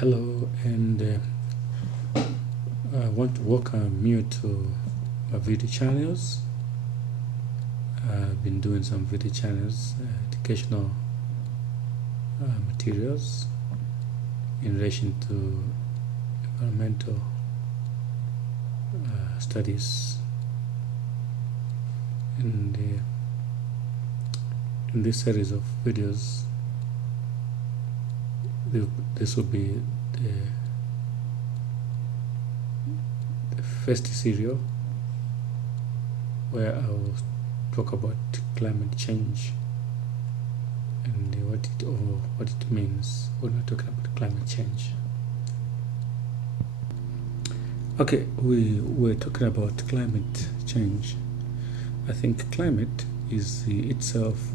Hello, and I want to welcome you to my video channels. I've been doing some video channels, educational materials in relation to environmental studies. And in this series of videos, this will be the first serial where I will talk about climate change and what it means when we're talking about climate change. Okay, we're talking about climate change. I think climate is itself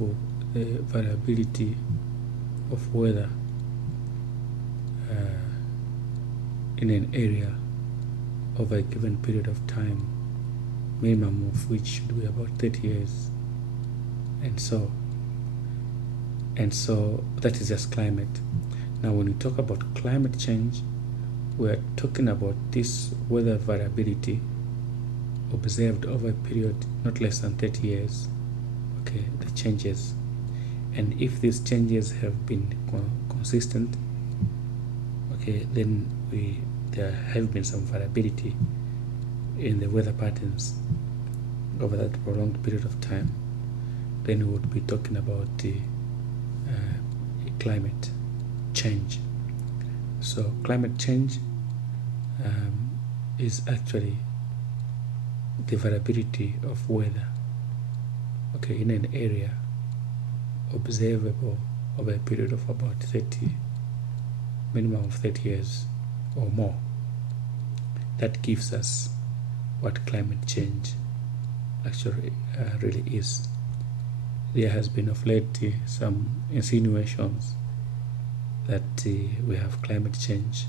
the variability of weather in an area over a given period of time, minimum of which should be about 30 years, and so that is just climate. Now when we talk about climate change, we're talking about this weather variability observed over a period not less than 30 years. Okay, the changes, and if these changes have been consistent, okay, then there have been some variability in the weather patterns over that prolonged period of time, then we would be talking about climate change. So climate change is actually the variability of weather, okay, in an area observable over a period of about 30, minimum of 30 years or more. That gives us what climate change actually really is. There has been of late some insinuations that we have climate change.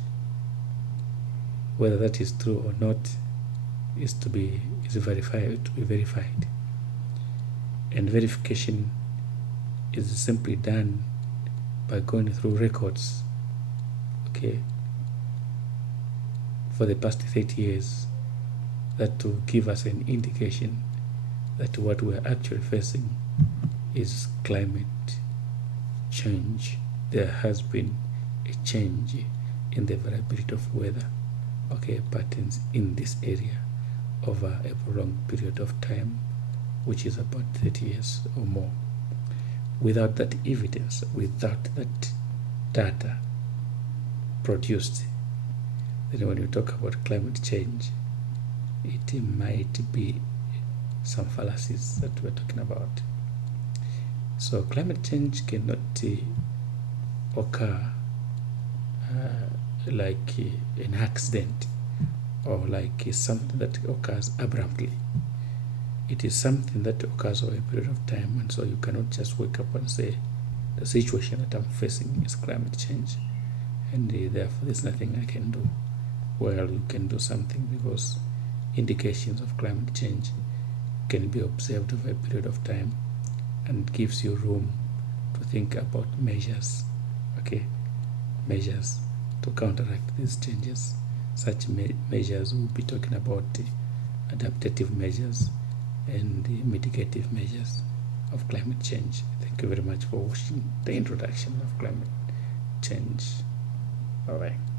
Whether that is true or not is to be verified, and verification is simply done by going through records, okay, for the past 30 years, that to give us an indication that what we're actually facing is climate change. There has been a change in the variability of weather, okay, patterns in this area over a prolonged period of time, which is about 30 years or more. Without that evidence, without that data produced, then when you talk about climate change, it might be some fallacies that we're talking about. So climate change cannot occur like an accident or like something that occurs abruptly. It is something that occurs over a period of time, and so you cannot just wake up and say the situation that I'm facing is climate change, and therefore there's nothing I can do. Well, you can do something, because indications of climate change can be observed over a period of time, and gives you room to think about measures, okay, measures to counteract these changes. Such measures we'll be talking about adaptative measures and mitigative measures of climate change. Thank you very much for watching the introduction of climate change. Bye bye.